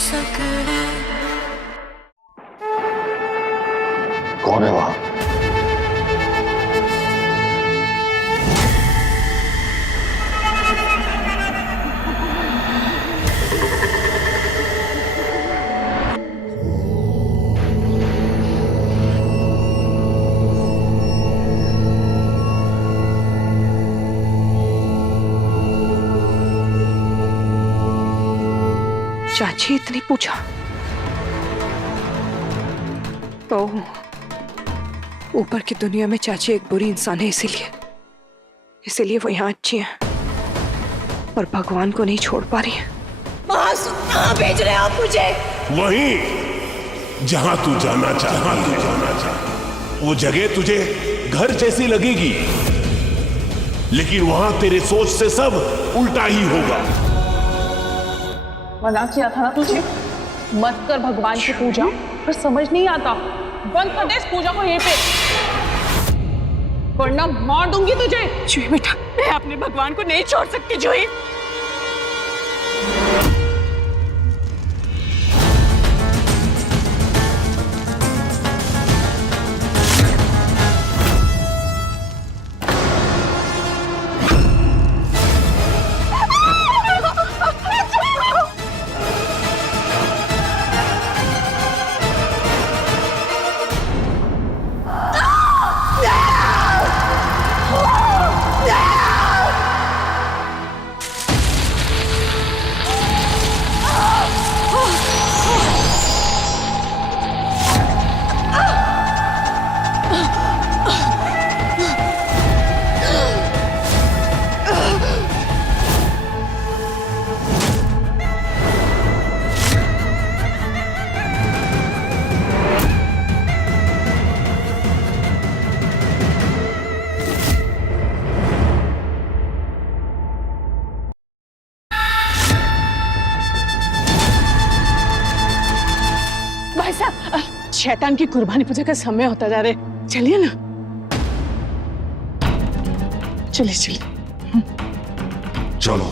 सकते। कौन है वहां? चाची इतनी पूछा तो ऊपर की दुनिया में चाची एक बुरी इंसान है, इसीलिए वो यहाँ अच्छी है और भगवान को नहीं छोड़ पा रही है। कहाँ भेज रहे हैं आप मुझे? वहीं जहां तू जाना चाह, वो जगह तुझे घर जैसी लगेगी, लेकिन वहां तेरे सोच से सब उल्टा ही होगा। मना किया था ना तुझे, मत कर भगवान की पूजा, पर समझ नहीं आता। बंद कर दे इस पूजा को यहीं पे, वरना मार दूंगी तुझे। जूही बेटा, मैं अपने भगवान को नहीं छोड़ सकती जूही। शैतान की कुर्बानी पूजा का समय होता जा रहा है, चलिए ना, चलिए चलिए। चलो।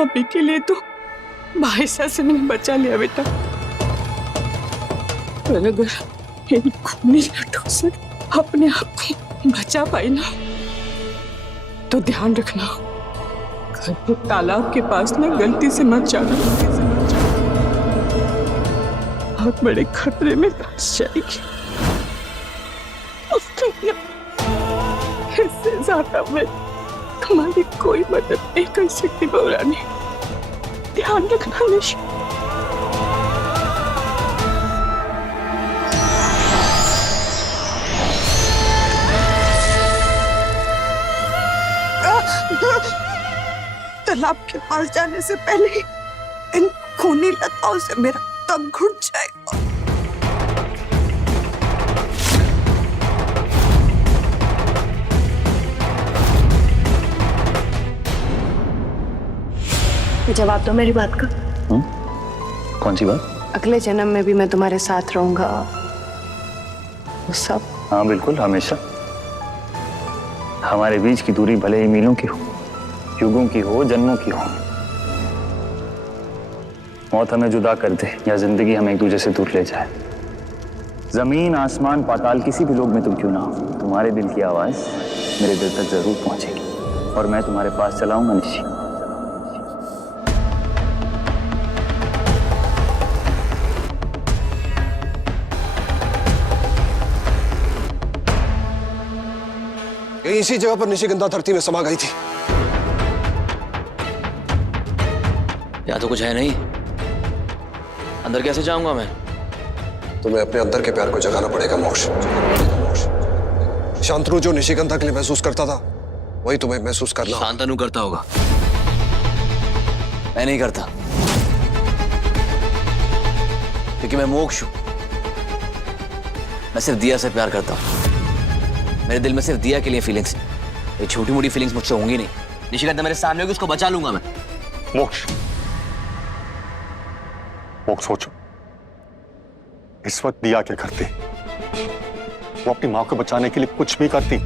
अभी के लिए तो भाई साहब से मैंने बचा लिया बेटा, पर अगर इन खूनी लट्टों से अपने आप को बचा पाई ना, तो ध्यान रखना, घर के तालाब के पास ना गलती से मत जाना, बहुत बड़े खतरे में फंस जाएगी। इससे ज्यादा मैं तुम्हारी कोई मदद नहीं कर सकती बहुरानी, ध्यान रखना निशा। तालाब के पास जाने से पहले इन खूनी लताओं से मेरा दम घुट जाएगा। जवाब दो मेरी बात का। कौन सी बात? अगले जन्म में भी मैं तुम्हारे साथ रहूंगा, वो सब। हाँ बिल्कुल, हमेशा। हमारे बीच की दूरी भले ही मीलों की हो, युगों की हो, जन्मों की हो, मौत हमें जुदा कर दे या जिंदगी हमें एक दूसरे से दूर ले जाए, जमीन आसमान पाताल किसी भी लोग में तुम क्यों ना हो, तुम्हारे दिल की आवाज मेरे दिल तक जरूर पहुंचेगी और मैं तुम्हारे पास चलाऊंगा निशी। इसी जगह पर निशिगंधा धरती में समा गई थी। यहाँ तो कुछ है नहीं, अंदर कैसे जाऊंगा मैं? तुम्हें अपने अंदर के प्यार को जगाना पड़ेगा मोक्ष। शांतनु जो निशिगंधा के लिए महसूस करता था, वही तुम्हें महसूस करना। शांतनु करता होगा, मैं नहीं करता, क्योंकि मैं मोक्ष हूं। मैं सिर्फ दिया से प्यार करता हूं, मेरे दिल में सिर्फ दिया के लिए फीलिंग्स, ये छोटी मोटी फीलिंग्स मुझसे होंगी नहीं। निशिगंधा मेरे सामने होगी, उसको बचा लूंगा मैं। मोक्ष, मोक्ष सोचो, इस वक्त दिया क्या करते, वो अपनी माँ को बचाने के लिए कुछ भी करती।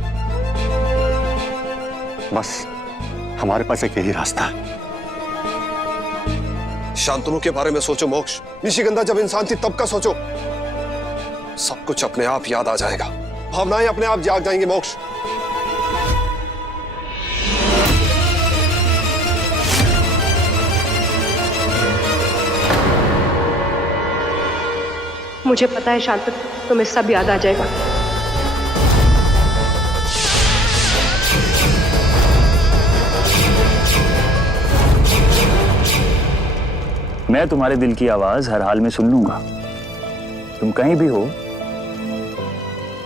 बस हमारे पास एक यही रास्ता है। शांतनु के बारे में सोचो मोक्ष। निशिगंधा जब इंसान थी तब का सोचो। सब कुछ अपने आप याद आ जाएगा, भावनाएं अपने आप जाग जाएंगी मोक्ष। मुझे पता है शांतनु, तुम्हें सब याद आ जाएगा। मैं तुम्हारे दिल की आवाज हर हाल में सुन लूंगा। तुम कहीं भी हो,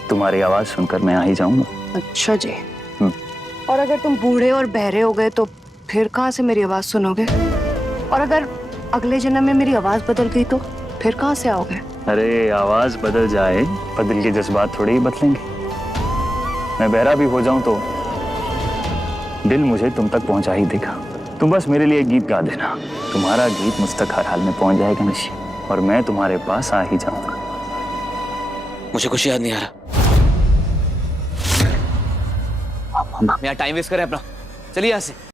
तुम्हारी आवाज सुनकर मैं आ ही जाऊंगा। अच्छा जी। और अगर तुम बूढ़े और बहरे हो गए तो फिर कहाँ से मेरी आवाज सुनोगे? और अगर अगले जन्म में मेरी आवाज बदल गई तो फिर कहाँ से आओगे? अरे आवाज बदल जाए पर दिल के जज्बात थोड़े ही बदलेंगे। मैं बहरा भी हो जाऊं तो दिल मुझे तुम तक पहुंचा ही देगा। तुम बस मेरे लिए एक गीत गा देना, तुम्हारा गीत मुझ तक हर हाल में पहुंच जाएगा निशी, और मैं तुम्हारे पास आ ही जाऊंगा। मुझे कुछ याद नहीं आ रहा। हम यहाँ टाइम वेस्ट करें अपना, चलिए यहाँ से।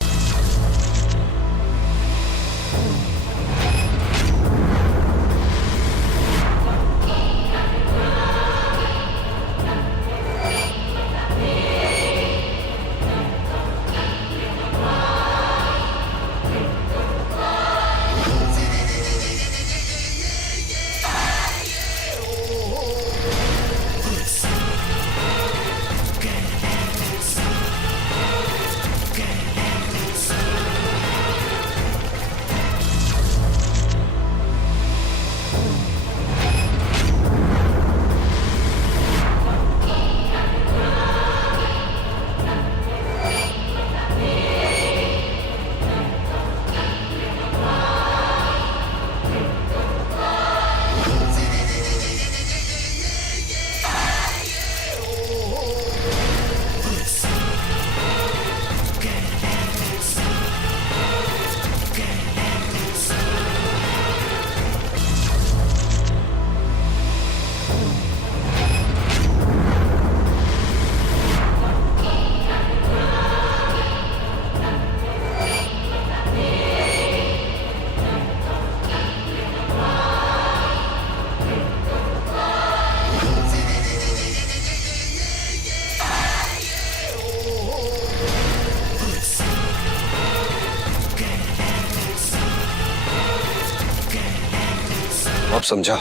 अब समझा,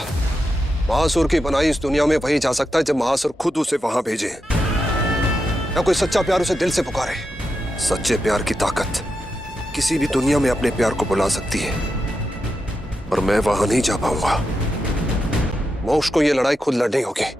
महासुर की बनाई इस दुनिया में वही जा सकता है जब महासुर खुद उसे वहां भेजे, या कोई सच्चा प्यार उसे दिल से पुकारे। सच्चे प्यार की ताकत किसी भी दुनिया में अपने प्यार को बुला सकती है, पर मैं वहां नहीं जा पाऊंगा। मोक्ष को यह लड़ाई खुद लड़नी होगी।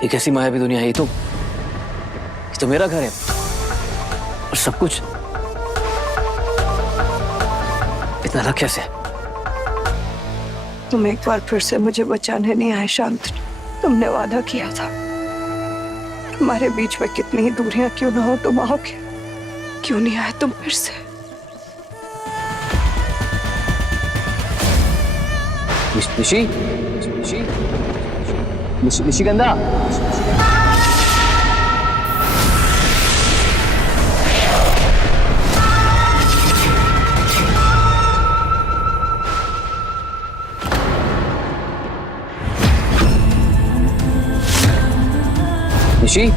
ये कैसी मायावी दुनिया है? ये तो मेरा घर है और सब कुछ इतना अलग कैसे? तुम एक बार फिर से मुझे बचाने नहीं आए शांतनु। तुमने वादा किया था, हमारे बीच में कितनी ही दूरियां क्यों ना हो तुम आओगे। क्यों नहीं आए तुम फिर से? निशिगंधा, निशी,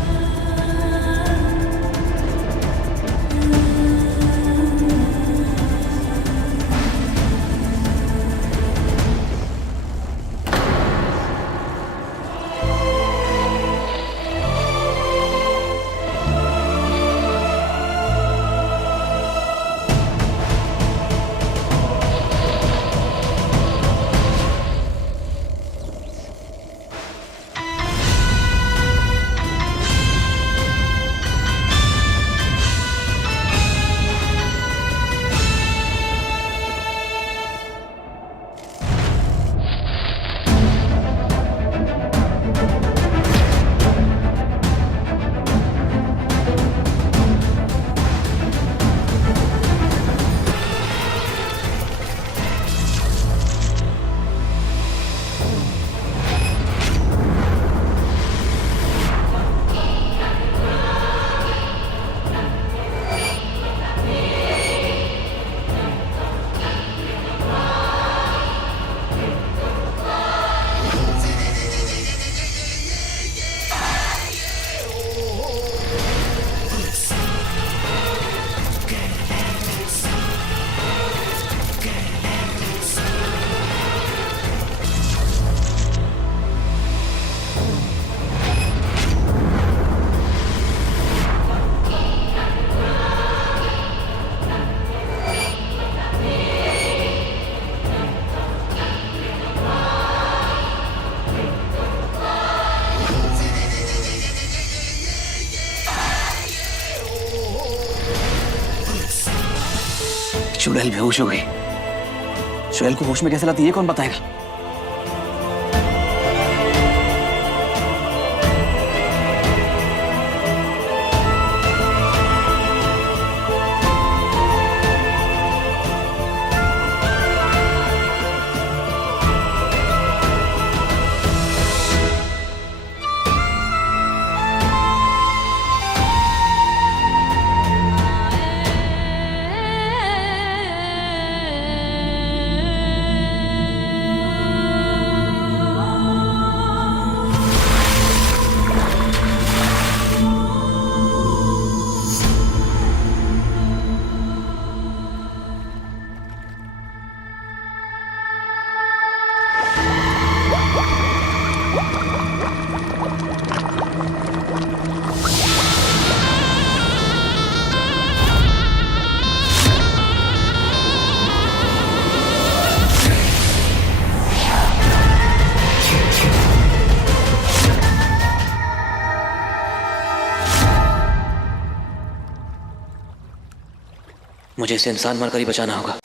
चुड़ैल बेहोश हो गई। चुड़ैल को होश में कैसे लाती ये कौन बताएगा? मुझे इसे इंसान मारकर ही बचाना होगा।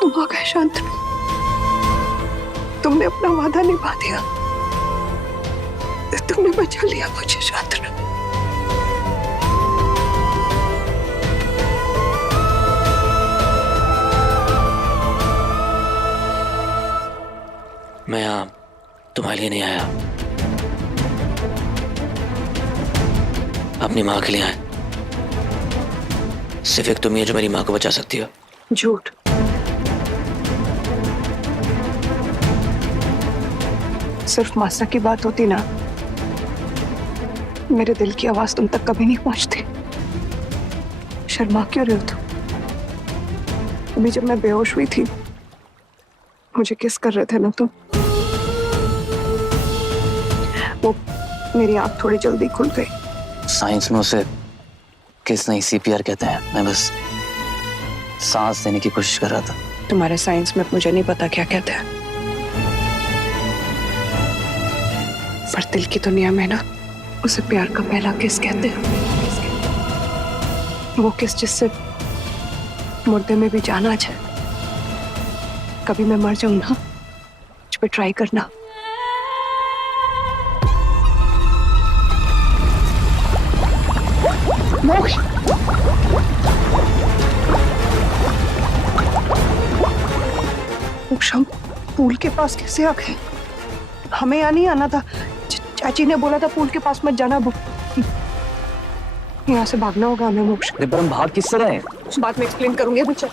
तुम आ गए शांतनु, तुमने अपना वादा निभा दिया, तुमने बचा लिया मुझे शांतनु। मैं यहाँ तुम्हारे लिए नहीं आया, अपनी माँ के लिए आया। सिर्फ एक तुम ही है जो मेरी माँ को बचा सकती हो। झूठ। सिर्फ मासा की बात होती ना, मेरे दिल की आवाज तुम तक कभी नहीं पहुंचती। शर्मा क्यों रहे हो तुम? अभी जब मैं बेहोश हुई थी, मुझे किस कर रहे थे ना तुम। वो मेरी आंख थोड़ी जल्दी खुल गई। साइंस में उसे किस नहीं CPR कहते हैं। मैं बस सांस देने की कोशिश कर रहा था। तुम्हारे साइंस में मुझे नहीं पता क्या कहते हैं, पर दिल की दुनिया में ना उसे प्यार का पहला किस कहते हैं। वो किस जिससे मुर्दे में भी जान आ जाए। कभी मैं मर जाऊं ना, मुझ पे ट्राई करना। मोक्ष, मोक्ष, हम पूल के पास कैसे आ गए? हमें यहाँ नहीं आना था। चाची ने बोला था पूल के पास मत जाना। यहाँ से भागना होगा हमें मोक्ष। पर हम भाग किस तरह हैं? बाद में एक्सप्लेन करूंगी, अभी चल।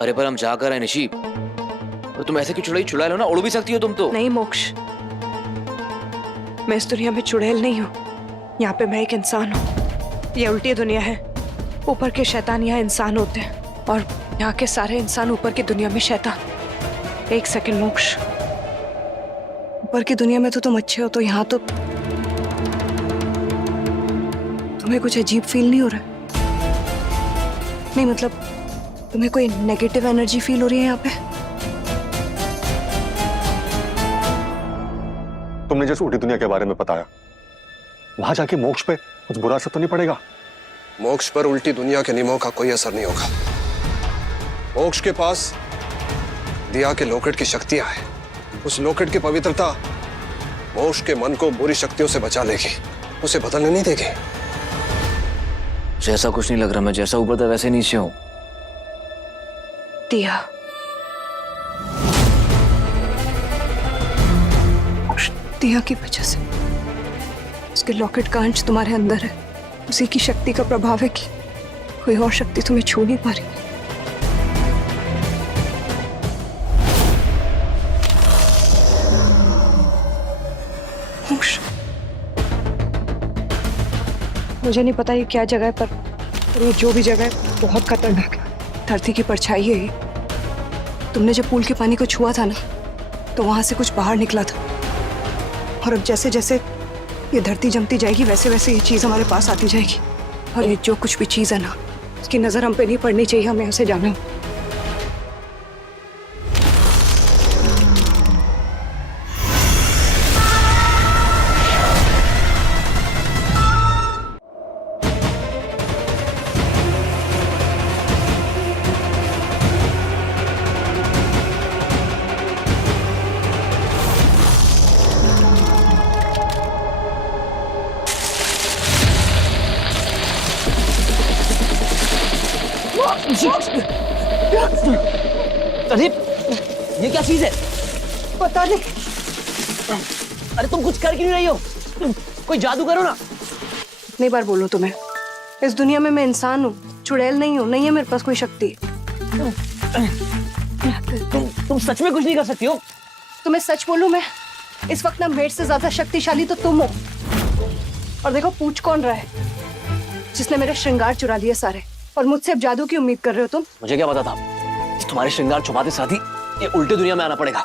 अरे पर हम जाकर आए निशी, तो तुम ऐसे क्यों चुड़ा लो ना, उड़ भी सकती हो तुम तो। नहीं मोक्ष, मैं इस दुनिया में चुड़ैल नहीं हूँ। यहाँ पे मैं एक इंसान हूँ। ये उल्टी दुनिया है, ऊपर के शैतान यहाँ इंसान होते हैं और यहाँ के सारे इंसान ऊपर की दुनिया में शैतान। एक सेकंड मोक्ष, ऊपर की दुनिया में तो तुम अच्छे हो, तो यहाँ तो तुम्हें कुछ अजीब फील नहीं हो रहा? नहीं मतलब तुम्हें कोई नेगेटिव एनर्जी फील हो रही है यहाँ पे? तुमने जैसे उल्टी दुनिया के बारे में बताया, वहां जाके मोक्ष पे कुछ बुरा असर तो नहीं पड़ेगा? मोक्ष पर उल्टी दुनिया के नियमों का कोई असर नहीं होगा। मोक्ष के पास दिया के लॉकेट की शक्तियां हैं। उस लॉकेट की पवित्रता मोक्ष के मन को बुरी शक्तियों से बचा लेगी, उसे बदलने नहीं देगी। जैसा कुछ नहीं लग रहा, मैं जैसा ऊपर था वैसे नीचे हूं। दिया, दिया की वजह से उसके लॉकेट का अंश तुम्हारे अंदर है। उसी की शक्ति का प्रभाव है कि कोई और शक्ति तुम्हें छू नहीं पा रही। मुझे नहीं पता ये क्या जगह है, पर ये जो भी जगह है बहुत खतरनाक है। धरती की परछाई है ये। तुमने जब पूल के पानी को छुआ था ना, तो वहां से कुछ बाहर निकला था, और अब जैसे जैसे ये धरती जमती जाएगी वैसे वैसे ये चीज हमारे पास आती जाएगी। और ये जो कुछ भी चीज है ना, उसकी नजर हम पे नहीं पड़नी चाहिए, हमें उसे जाना है। अरे ये क्या चीज है? पता नहीं। अरे तुम कुछ कर क्यों नहीं रही हो? कोई जादू करो ना। कितनी बार बोलूं तुम्हें, इस दुनिया में मैं इंसान हूँ, चुड़ैल नहीं हूँ। नहीं है मेरे पास कोई शक्ति। तुम सच में कुछ नहीं कर सकती हो? तुम्हें सच बोलूं मैं, इस वक्त ना मेरे से ज्यादा शक्तिशाली तो तुम हो। और देखो पूछ कौन रहा है, जिसने मेरे श्रृंगार चुरा लिए सारे, और मुझसे अब जादू की उम्मीद कर रहे हो तुम? मुझे क्या पता था, तुम्हारे श्रृंगार छुपाते साथ ही ये उल्टी दुनिया में आना पड़ेगा।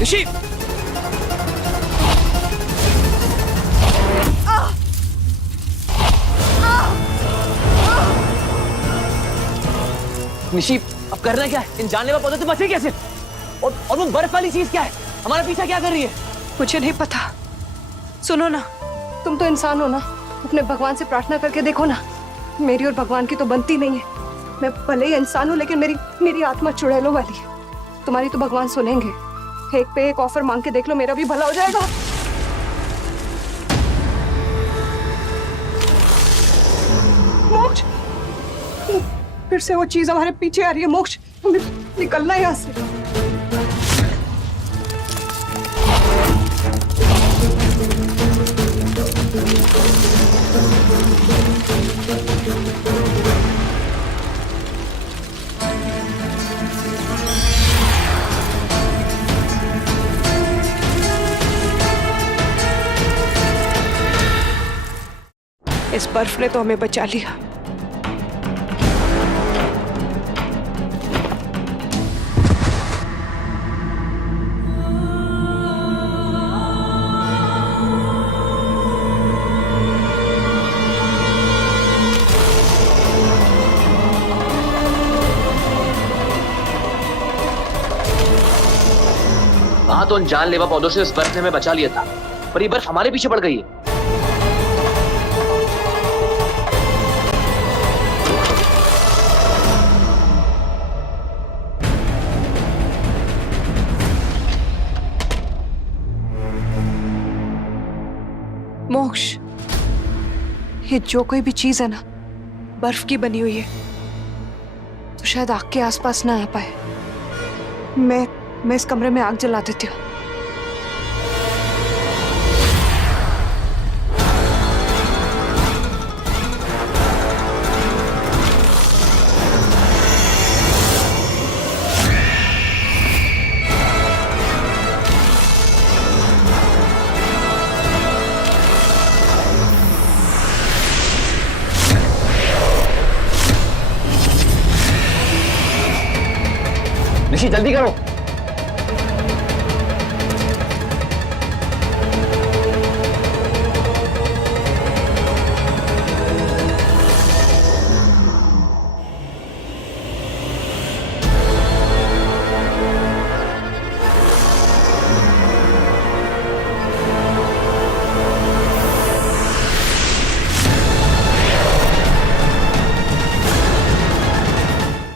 ऋषि, निशी, अब करना क्या है? इन जानलेवा पौधों से बचे कैसे? और वो बर्फ वाली चीज क्या है? हमारा पीछा क्या कर रही है? मुझे नहीं पता। सुनो ना, तुम तो इंसान हो ना, अपने भगवान से प्रार्थना करके देखो ना। मेरी और भगवान की तो बनती नहीं है। मैं भले ही इंसान हूँ, लेकिन मेरी आत्मा चुड़ैलों वाली है। तुम्हारी तो भगवान सुनेंगे। एक पे एक ऑफर मांग के देख लो, मेरा भी भला हो जाएगा। मोक्ष, फिर से वो चीज हमारे पीछे आ रही है। मोक्ष, हमें निकलना है यहाँ से। इस बर्फ ने तो हमें बचा लिया। वहां तो उन जानलेवा पौधों से इस बर्फ ने हमें बचा लिया था, पर ये बर्फ हमारे पीछे पड़ गई है। मोक्ष, ये जो कोई भी चीज है ना, बर्फ की बनी हुई है, तो शायद आग के आसपास ना आ पाए। मैं इस कमरे में आग जला देती हूँ। निशी जल्दी करो।